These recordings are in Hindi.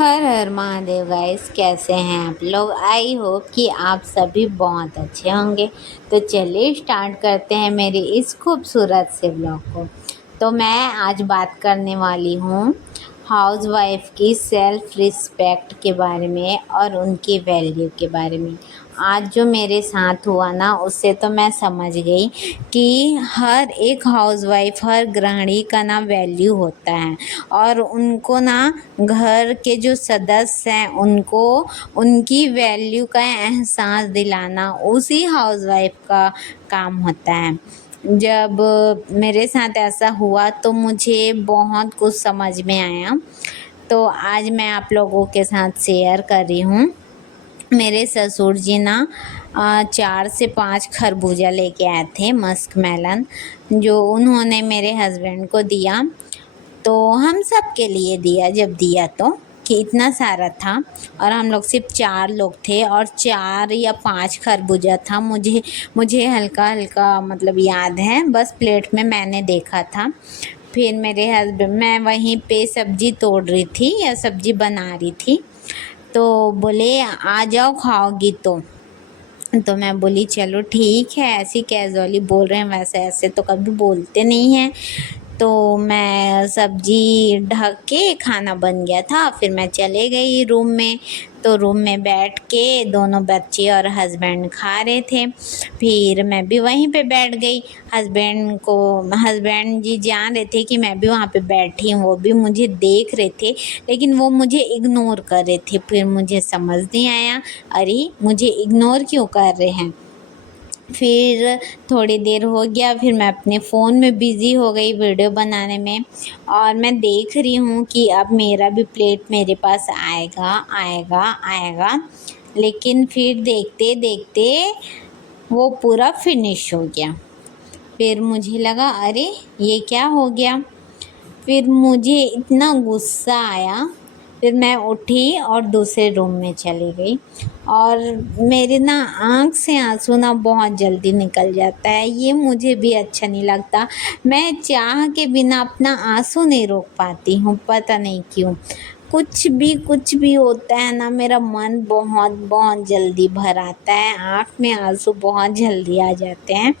हर हर महादेव गाइस, कैसे हैं आप लोग। आई होप कि आप सभी बहुत अच्छे होंगे। तो चलिए स्टार्ट करते हैं मेरे इस खूबसूरत से ब्लॉग को। तो मैं आज बात करने वाली हूँ हाउसवाइफ की सेल्फ रिस्पेक्ट के बारे में और उनकी वैल्यू के बारे में। आज जो मेरे साथ हुआ ना, उससे तो मैं समझ गई कि हर एक हाउसवाइफ, हर गृहिणी का ना वैल्यू होता है और उनको ना घर के जो सदस्य हैं उनको उनकी वैल्यू का एहसास दिलाना उसी हाउसवाइफ का काम होता है। जब मेरे साथ ऐसा हुआ तो मुझे बहुत कुछ समझ में आया। तो आज मैं आप लोगों के साथ शेयर कर रही हूँ। मेरे ससुर जी ना 4 से 5 खरबूजा लेके आए थे, मस्क मेलन, जो उन्होंने मेरे हस्बैंड को दिया। तो हम सब के लिए दिया, जब दिया तो कि इतना सारा था और हम लोग सिर्फ 4 लोग थे और 4 या 5 खरबूजा था। मुझे हल्का हल्का मतलब याद है, बस प्लेट में मैंने देखा था। फिर मेरे हस्बैंड, मैं वहीं पे सब्जी तोड़ रही थी या सब्जी बना रही थी, तो बोले आ जाओ खाओगी तो मैं बोली चलो ठीक है। ऐसी कैजुअली बोल रहे हैं, वैसे ऐसे तो कभी बोलते नहीं हैं। तो मैं सब्जी ढक के, खाना बन गया था, फिर मैं चले गई रूम में। तो रूम में बैठ के दोनों बच्चे और हस्बैंड खा रहे थे। फिर मैं भी वहीं पे बैठ गई। हस्बैंड जी जान रहे थे कि मैं भी वहाँ पे बैठी हूँ, वो भी मुझे देख रहे थे, लेकिन वो मुझे इग्नोर कर रहे थे। फिर मुझे समझ नहीं आया, अरे मुझे इग्नोर क्यों कर रहे हैं। फिर थोड़ी देर हो गया, फिर मैं अपने फ़ोन में बिज़ी हो गई वीडियो बनाने में और मैं देख रही हूँ कि अब मेरा भी प्लेट मेरे पास आएगा आएगा आएगा। लेकिन फिर देखते देखते वो पूरा फिनिश हो गया। फिर मुझे लगा अरे ये क्या हो गया। फिर मुझे इतना गुस्सा आया। फिर मैं उठी और दूसरे रूम में चली गई और मेरे ना आँख से आंसू ना बहुत जल्दी निकल जाता है। ये मुझे भी अच्छा नहीं लगता। मैं चाह के बिना अपना आंसू नहीं रोक पाती हूँ, पता नहीं क्यों। कुछ भी होता है ना, मेरा मन बहुत बहुत जल्दी भर आता है, आँख में आंसू बहुत जल्दी आ जाते हैं।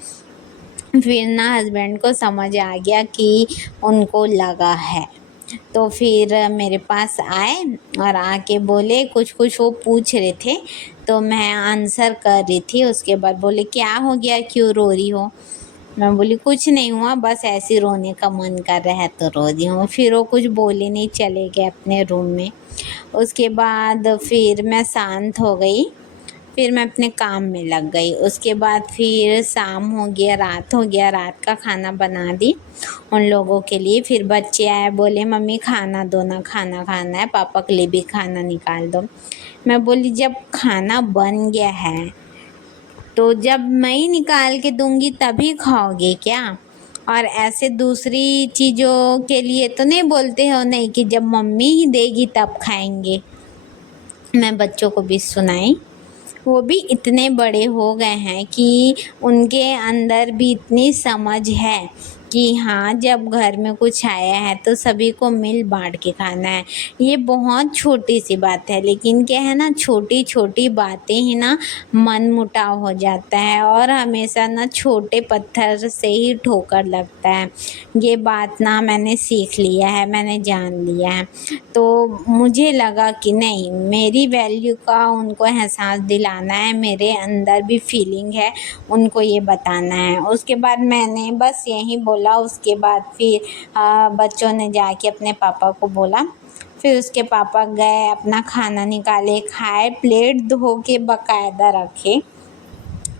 फिर ना हस्बैंड को समझ आ गया कि उनको लगा है। तो फिर मेरे पास आए और आके बोले, कुछ कुछ वो पूछ रहे थे तो मैं आंसर कर रही थी। उसके बाद बोले क्या हो गया, क्यों रो रही हो। मैं बोली कुछ नहीं हुआ, बस ऐसे रोने का मन कर रहा है तो रो रही हूँ। फिर वो कुछ बोले नहीं, चले गए अपने रूम में। उसके बाद फिर मैं शांत हो गई। फिर मैं अपने काम में लग गई। उसके बाद फिर शाम हो गया, रात हो गया, रात का खाना बना दी उन लोगों के लिए। फिर बच्चे आए, बोले मम्मी खाना दो ना, खाना खाना है, पापा के लिए भी खाना निकाल दो। मैं बोली जब खाना बन गया है तो जब मैं ही निकाल के दूंगी तभी खाओगे क्या। और ऐसे दूसरी चीज़ों के लिए तो नहीं बोलते हो नहीं कि जब मम्मी ही देगी तब खाएंगे। मैं बच्चों को भी सुनाई। वो भी इतने बड़े हो गए हैं कि उनके अंदर भी इतनी समझ है कि हाँ, जब घर में कुछ आया है तो सभी को मिल बांट के खाना है। ये बहुत छोटी सी बात है, लेकिन क्या है ना, छोटी छोटी बातें ही ना मन मुटाव हो जाता है और हमेशा ना छोटे पत्थर से ही ठोकर लगता है। ये बात ना मैंने सीख लिया है, मैंने जान लिया है। तो मुझे लगा कि नहीं, मेरी वैल्यू का उनको एहसास दिलाना है, मेरे अंदर भी फीलिंग है, उनको ये बताना है। उसके बाद मैंने बस यही बोला। उसके बाद फिर बच्चों ने जाके अपने पापा को बोला। फिर उसके पापा गए, अपना खाना निकाले, खाए, प्लेट धो के बाकायदा रखे।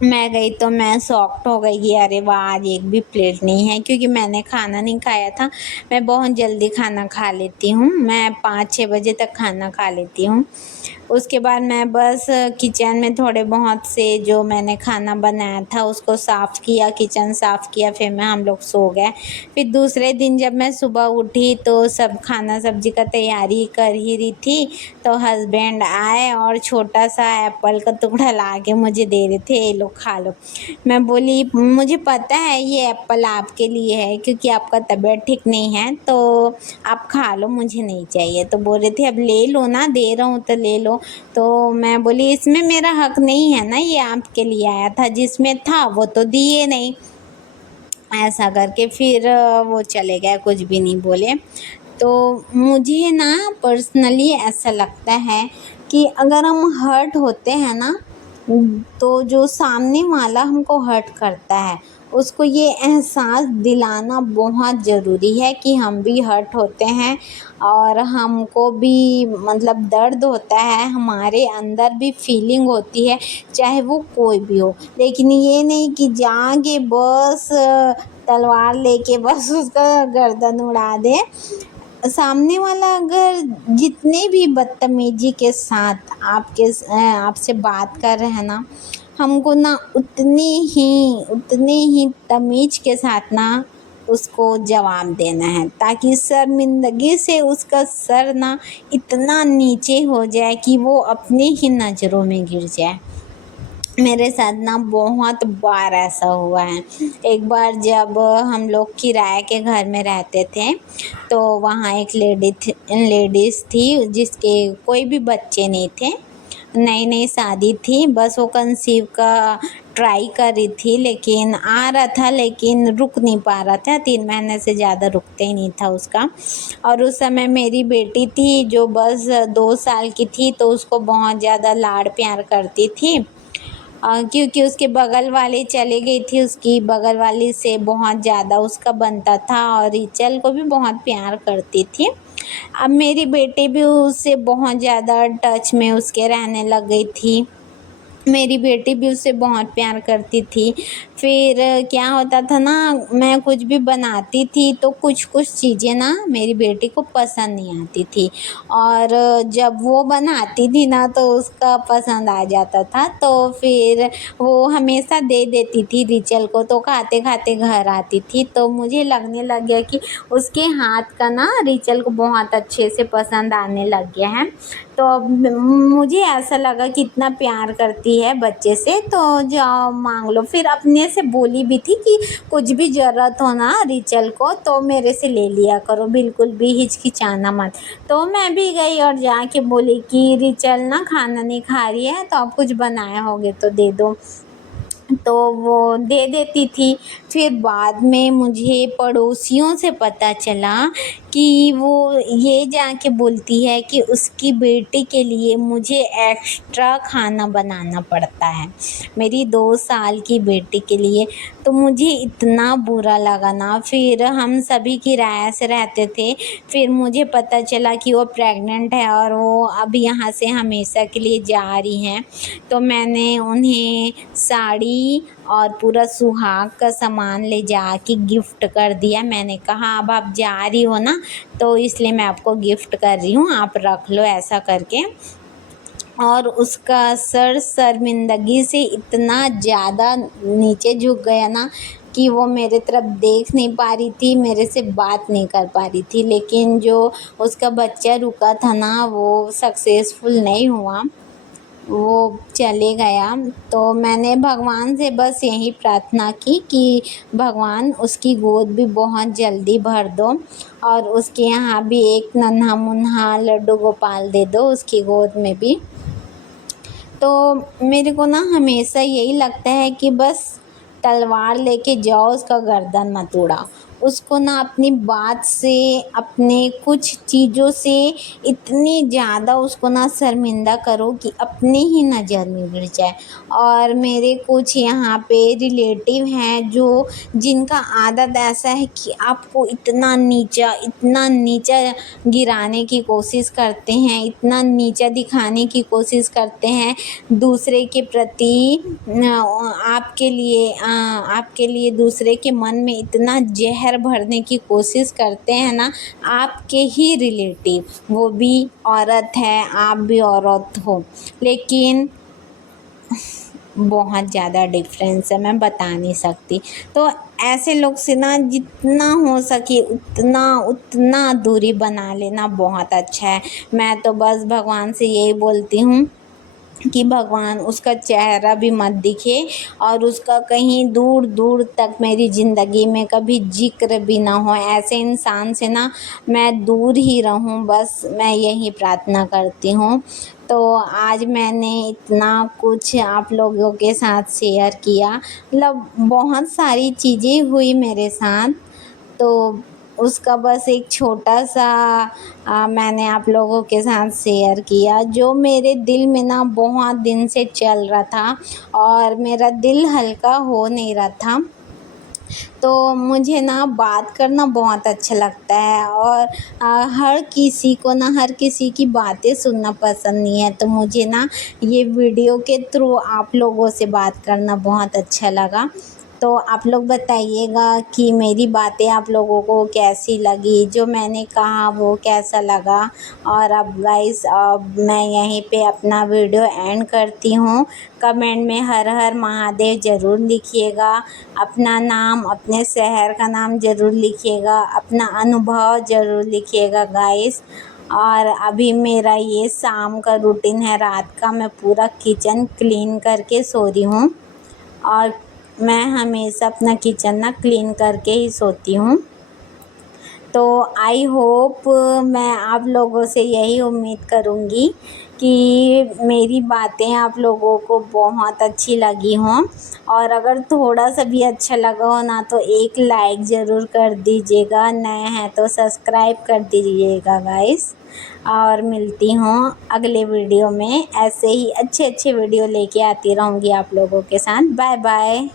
मैं गई तो मैं शॉक्ड हो गई कि अरे वाह, आज एक भी प्लेट नहीं है, क्योंकि मैंने खाना नहीं खाया था। मैं बहुत जल्दी खाना खा लेती हूँ, मैं 5-6 बजे तक खाना खा लेती हूँ। उसके बाद मैं बस किचन में थोड़े बहुत से जो मैंने खाना बनाया था उसको साफ़ किया, किचन साफ़ किया, फिर हम लोग सो गए। फिर दूसरे दिन जब मैं सुबह उठी तो सब खाना सब्जी का तैयारी कर ही रही थी, तो हस्बैंड आए और छोटा सा एप्पल का टुकड़ा ला के मुझे दे रहे थे, ये लो खा लो। मैं बोली मुझे पता है ये एप्पल आपके लिए है क्योंकि आपका तबीयत ठीक नहीं है, तो आप खा लो, मुझे नहीं चाहिए। तो बोल रहे थे अब ले लो ना, दे रहा हूँ तो ले लो। तो मैं बोली इसमें मेरा हक नहीं है ना, ये आपके लिए आया था, जिसमें था वो तो दिए नहीं। ऐसा करके फिर वो चले गए, कुछ भी नहीं बोले। तो मुझे ना पर्सनली ऐसा लगता है कि अगर हम हर्ट होते हैं ना, तो जो सामने वाला हमको हर्ट करता है उसको ये एहसास दिलाना बहुत ज़रूरी है कि हम भी हर्ट होते हैं और हमको भी मतलब दर्द होता है, हमारे अंदर भी फीलिंग होती है, चाहे वो कोई भी हो। लेकिन ये नहीं कि जाके बस तलवार लेके बस उसका गर्दन उड़ा दे। सामने वाला अगर जितने भी बदतमीजी के साथ आपसे बात कर रहे हैं ना, हमको ना उतने ही तमीज़ के साथ ना उसको जवाब देना है, ताकि शर्मिंदगी से उसका सर ना इतना नीचे हो जाए कि वो अपने ही नज़रों में गिर जाए। मेरे साथ ना बहुत बार ऐसा हुआ है। एक बार जब हम लोग किराए के घर में रहते थे, तो वहाँ एक लेडीज़ थी जिसके कोई भी बच्चे नहीं थे। नई-नई शादी थी, बस वो कंसीव का ट्राई कर रही थी, लेकिन आ रहा था लेकिन रुक नहीं पा रहा था, 3 महीने से ज़्यादा रुकते ही नहीं था उसका। और उस समय मेरी बेटी थी जो बस 2 साल की थी, तो उसको बहुत ज़्यादा लाड प्यार करती थी। क्योंकि उसके बगल वाली चली गई थी, उसकी बगल वाली से बहुत ज़्यादा उसका बनता था और रिचल को भी बहुत प्यार करती थी। अब मेरी बेटी भी उससे बहुत ज़्यादा टच में उसके रहने लग गई थी। मेरी बेटी भी उससे बहुत प्यार करती थी। फिर क्या होता था ना, मैं कुछ भी बनाती थी तो कुछ-कुछ चीज़ें ना मेरी बेटी को पसंद नहीं आती थी, और जब वो बनाती थी ना तो उसका पसंद आ जाता था, तो फिर वो हमेशा दे देती थी रिचल को, तो खाते-खाते घर आती थी। तो मुझे लगने लग गया कि उसके हाथ का ना रिचल को बहुत अच्छे से पसंद आने लग गया है। तो अब मुझे ऐसा लगा कि इतना प्यार करती है बच्चे से, तो जाओ मांग लो। फिर अपने से बोली भी थी कि कुछ भी ज़रूरत हो ना रिचल को तो मेरे से ले लिया करो, बिल्कुल भी हिचकिचाना मत। तो मैं भी गई और जाके बोली कि रिचल ना खाना नहीं खा रही है, तो आप कुछ बनाए होगे तो दे दो। तो वो दे देती थी। फिर बाद में मुझे पड़ोसियों से पता चला कि वो ये जाके बोलती है कि उसकी बेटी के लिए मुझे एक्स्ट्रा खाना बनाना पड़ता है, मेरी 2 साल की बेटी के लिए। तो मुझे इतना बुरा लगा ना, फिर हम सभी किराए से रहते थे। फिर मुझे पता चला कि वो प्रेग्नेंट है और वो अब यहाँ से हमेशा के लिए जा रही हैं। तो मैंने उन्हें साड़ी और पूरा सुहाग का सामान ले जाके गिफ्ट कर दिया। मैंने कहा अब आप जा रही हो ना, तो इसलिए मैं आपको गिफ्ट कर रही हूँ, आप रख लो, ऐसा करके। और उसका सर शर्मिंदगी से इतना ज़्यादा नीचे झुक गया ना कि वो मेरे तरफ देख नहीं पा रही थी, मेरे से बात नहीं कर पा रही थी। लेकिन जो उसका बच्चा रुका था ना, वो सक्सेसफुल नहीं हुआ, वो चले गया। तो मैंने भगवान से बस यही प्रार्थना की कि भगवान उसकी गोद भी बहुत जल्दी भर दो और उसके यहाँ भी एक नन्हा-मुन्हा लड्डू गोपाल दे दो उसकी गोद में भी। तो मेरे को ना हमेशा यही लगता है कि बस तलवार लेके जाओ, उसका गर्दन मत उड़ाओ। उसको ना अपनी बात से, अपने कुछ चीज़ों से इतनी ज़्यादा उसको ना शर्मिंदा करो कि अपनी ही नज़र में गिर जाए। और मेरे कुछ यहाँ पे रिलेटिव हैं जो जिनका आदत ऐसा है कि आपको इतना नीचा गिराने की कोशिश करते हैं, इतना नीचा दिखाने की कोशिश करते हैं दूसरे के प्रति। आपके लिए दूसरे के मन में इतना ज़हर भरने की कोशिश करते हैं ना, आपके ही रिलेटिव, वो भी औरत है, आप भी औरत हो, लेकिन बहुत ज़्यादा डिफरेंस है, मैं बता नहीं सकती। तो ऐसे लोग से ना जितना हो सके उतना दूरी बना लेना बहुत अच्छा है। मैं तो बस भगवान से यही बोलती हूँ कि भगवान उसका चेहरा भी मत दिखे और उसका कहीं दूर दूर तक मेरी ज़िंदगी में कभी जिक्र भी ना हो। ऐसे इंसान से ना मैं दूर ही रहूं, बस मैं यही प्रार्थना करती हूँ। तो आज मैंने इतना कुछ आप लोगों के साथ शेयर किया, मतलब बहुत सारी चीज़ें हुई मेरे साथ। तो उसका बस एक छोटा-सा मैंने आप लोगों के साथ शेयर किया, जो मेरे दिल में ना बहुत दिन से चल रहा था और मेरा दिल हल्का हो नहीं रहा था। तो मुझे ना बात करना बहुत अच्छा लगता है और हर किसी को ना हर किसी की बातें सुनना पसंद नहीं है। तो मुझे ना ये वीडियो के थ्रू आप लोगों से बात करना बहुत अच्छा लगा। तो आप लोग बताइएगा कि मेरी बातें आप लोगों को कैसी लगी, जो मैंने कहा वो कैसा लगा। और अब गाइस अब मैं यहीं पे अपना वीडियो एंड करती हूँ। कमेंट में हर हर महादेव ज़रूर लिखिएगा, अपना नाम अपने शहर का नाम ज़रूर लिखिएगा, अपना अनुभव ज़रूर लिखिएगा गाइस। और अभी मेरा ये शाम का रूटीन है, रात का मैं पूरा किचन क्लीन करके सो रही हूँ और मैं हमेशा अपना किचन ना क्लीन करके ही सोती हूँ। तो आई होप मैं आप लोगों से यही उम्मीद करूँगी कि मेरी बातें आप लोगों को बहुत अच्छी लगी हों और अगर थोड़ा सा भी अच्छा लगा हो ना तो एक लाइक ज़रूर कर दीजिएगा, नए हैं तो सब्सक्राइब कर दीजिएगा गाइस। और मिलती हूँ अगले वीडियो में, ऐसे ही अच्छे अच्छे वीडियो लेके आती रहूँगी आप लोगों के साथ। Bye bye.